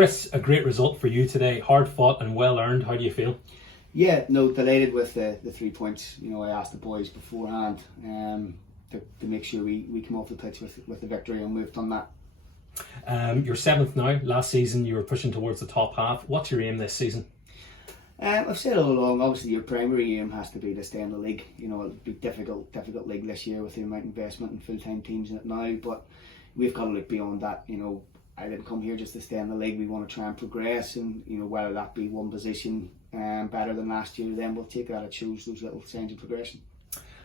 Kris, a great result for you today. Hard fought and well earned. How do you feel? Yeah, no, delighted with the 3 points. I asked the boys beforehand to make sure we come off the pitch with the victory, and we've done that. You're 7th now. Last season you were pushing towards the top half. What's your aim this season? I've said all along, obviously your primary aim has to be to stay in the league. It'll be difficult league this year with the amount of investment and full-time teams in it now, but we've got to look beyond that. I didn't come here just to stay in the league. We want to try and progress, and whether that be one position better than last year, then we'll take that. It shows those little signs of progression.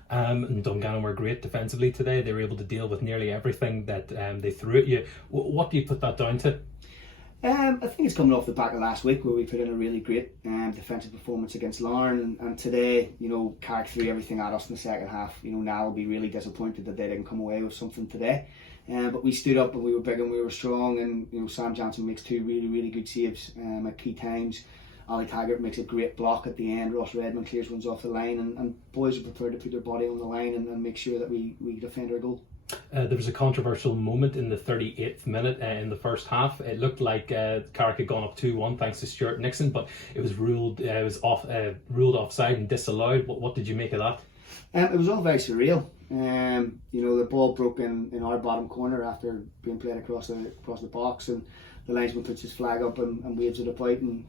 And Dungannon were great defensively today. They were able to deal with nearly everything that they threw at you. What do you put that down to? I think it's coming off the back of last week where we put in a really great defensive performance against Larne, and today, Carrick threw everything at us in the second half. Now will be really disappointed that they didn't come away with something today. But we stood up and we were big and we were strong, and Sam Johnson makes 2 really, really good saves at key times. Ali Taggart makes a great block at the end. Ross Redmond clears ones off the line, and boys are prepared to put their body on the line and make sure that we defend our goal. There was a controversial moment in the 38th minute in the first half. It looked like Carrick had gone up 2-1 thanks to Stuart Nixon, but it was ruled offside and disallowed. What did you make of that? It was all very surreal. The ball broke in our bottom corner after being played across the box, and the linesman puts his flag up and waves it about, and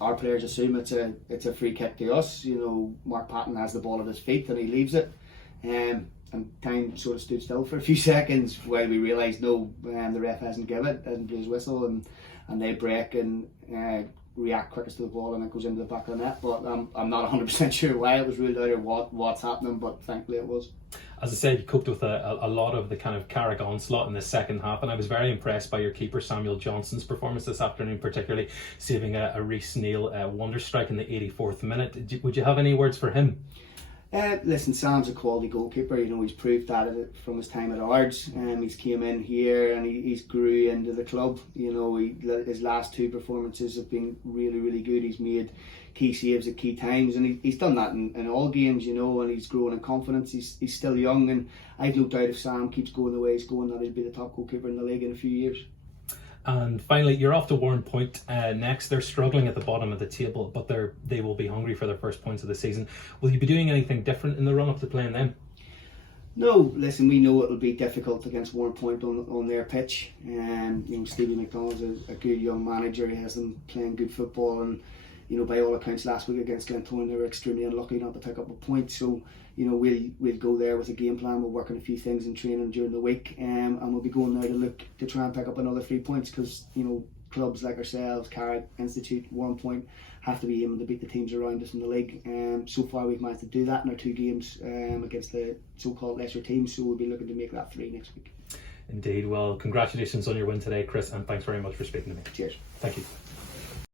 our players assume it's a free kick to us. Mark Patton has the ball at his feet and he leaves it. And time sort of stood still for a few seconds while we realised the ref hasn't given it, hasn't blew his whistle, and they break and react quickest to the ball, and it goes into the back of the net. But I'm not 100% sure why it was ruled out or what's happening, but thankfully it was. As I said, you coped with a lot of the kind of Carrick onslaught in the second half, and I was very impressed by your keeper Samuel Johnson's performance this afternoon, particularly saving a Rhys Neal wonder strike in the 84th minute. Would you have any words for him? Listen, Sam's a quality goalkeeper. He's proved that from his time at Ards. He's came in here and he's grew into the club. His last 2 performances have been really, really good. He's made key saves at key times, and he's done that in all games. And he's growing in confidence. He's still young, and I've no doubt if Sam keeps going the way he's going, that he'll be the top goalkeeper in the league in a few years. And finally, you're off to Warren Point next. They're struggling at the bottom of the table, but they will be hungry for their first points of the season. Will you be doing anything different in the run-up to playing them? No, listen, we know it'll be difficult against Warren Point on their pitch. Stevie McDonald's a good young manager. He has them playing good football, and by all accounts last week against Glentoran they were extremely unlucky not to pick up a point. So we'll go there with a game plan. We'll work on a few things in training during the week, and we'll be going there to look to try and pick up another 3 points, because clubs like ourselves, Carrick, Institute, Warren Point, have to be aiming to beat the teams around us in the league. So far we've managed to do that in our 2 games against the so-called lesser teams, so we'll be looking to make that 3 next week. Indeed. Well, congratulations on your win today, Kris, and thanks very much for speaking to me. Cheers. Thank you.